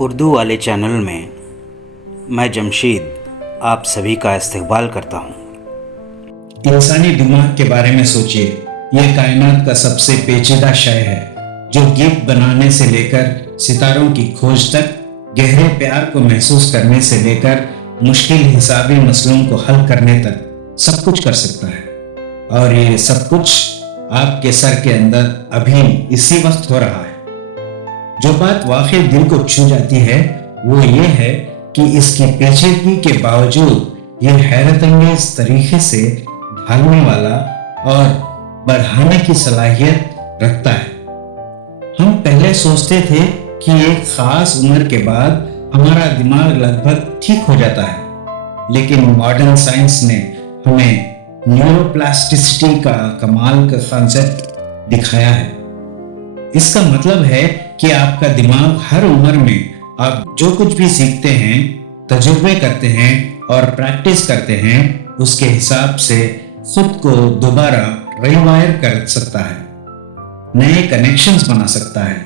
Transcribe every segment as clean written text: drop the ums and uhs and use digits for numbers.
اردو والے چینل میں میں جمشید آپ سبھی کا استقبال کرتا ہوں۔ انسانی دماغ کے بارے میں سوچئے، یہ کائنات کا سب سے پیچیدہ شے ہے، جو گفٹ بنانے سے لے کر ستاروں کی کھوج تک، گہرے پیار کو محسوس کرنے سے لے کر مشکل حسابی مسئلوں کو حل کرنے تک سب کچھ کر سکتا ہے۔ اور یہ سب کچھ آپ کے سر کے اندر ابھی اسی وقت ہو رہا ہے۔ جو بات واقعی دل کو چھو جاتی ہے وہ یہ ہے کہ اس کی پیچیدگی کے باوجود یہ حیرت انگیز طریقے سے ڈھالنے والا اور بڑھانے کی صلاحیت رکھتا ہے۔ ہم پہلے سوچتے تھے کہ ایک خاص عمر کے بعد ہمارا دماغ لگ بھگ ٹھیک ہو جاتا ہے، لیکن ماڈرن سائنس نے ہمیں نیورو پلاسٹسٹی کا کمال کا کانسیپٹ دکھایا ہے۔ اس کا مطلب ہے کہ آپ کا دماغ ہر عمر میں آپ جو کچھ بھی سیکھتے ہیں، تجربے کرتے ہیں اور پریکٹس کرتے ہیں، اس کے حساب سے خود کو دوبارہ ریوائر کر سکتا ہے، نئے کنیکشنز بنا سکتا ہے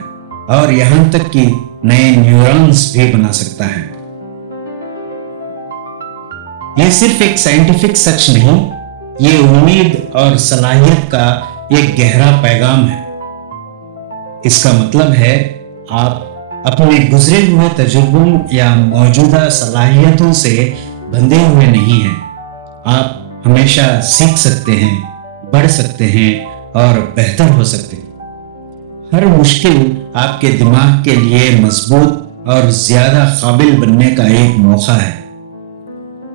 اور یہاں تک کہ نئے نیورونز بھی بنا سکتا ہے۔ یہ صرف ایک سائنٹیفک سچ نہیں، یہ امید اور صلاحیت کا ایک گہرا پیغام ہے۔ اس کا مطلب ہے آپ اپنے گزرے ہوئے تجربوں یا موجودہ صلاحیتوں سے بندھے ہوئے نہیں ہیں۔ آپ ہمیشہ سیکھ سکتے ہیں، بڑھ سکتے ہیں اور بہتر ہو سکتے ہیں۔ ہر مشکل آپ کے دماغ کے لیے مضبوط اور زیادہ قابل بننے کا ایک موقع ہے۔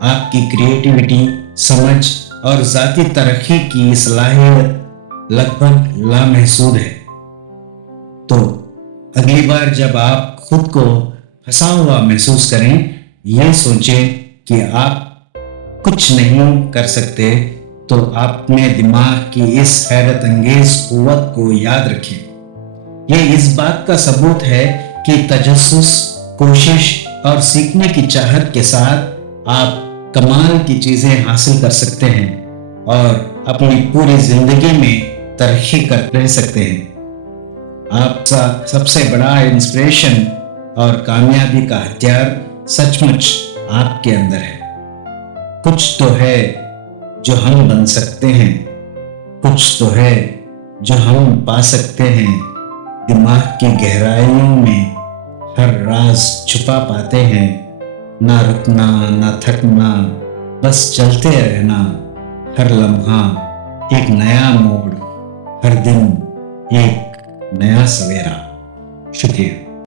آپ کی کریٹیوٹی، سمجھ اور ذاتی ترقی کی صلاحیت لگ بھگ لامحدود ہے۔ تو اگلی بار جب آپ خود کو پھنسا ہوا محسوس کریں، یہ سوچیں کہ آپ کچھ نہیں کر سکتے، تو اپنے دماغ کی اس حیرت انگیز قوت کو یاد رکھیں۔ یہ اس بات کا ثبوت ہے کہ تجسس، کوشش اور سیکھنے کی چاہت کے ساتھ آپ کمال کی چیزیں حاصل کر سکتے ہیں اور اپنی پوری زندگی میں ترقی کرتے رہ سکتے ہیں۔ آپ کا سب سے بڑا انسپریشن اور کامیابی کا ہتھیار سچ مچ آپ کے اندر ہے۔ کچھ تو ہے جو ہم بن سکتے ہیں، کچھ تو ہے جو ہم پا سکتے ہیں۔ دماغ کی گہرائیوں میں ہر راز چھپا پاتے ہیں، نہ رکنا نہ تھکنا، بس چلتے رہنا۔ ہر لمحہ ایک نیا موڑ، ہر دن ایک نیا سویرا۔ شکریہ۔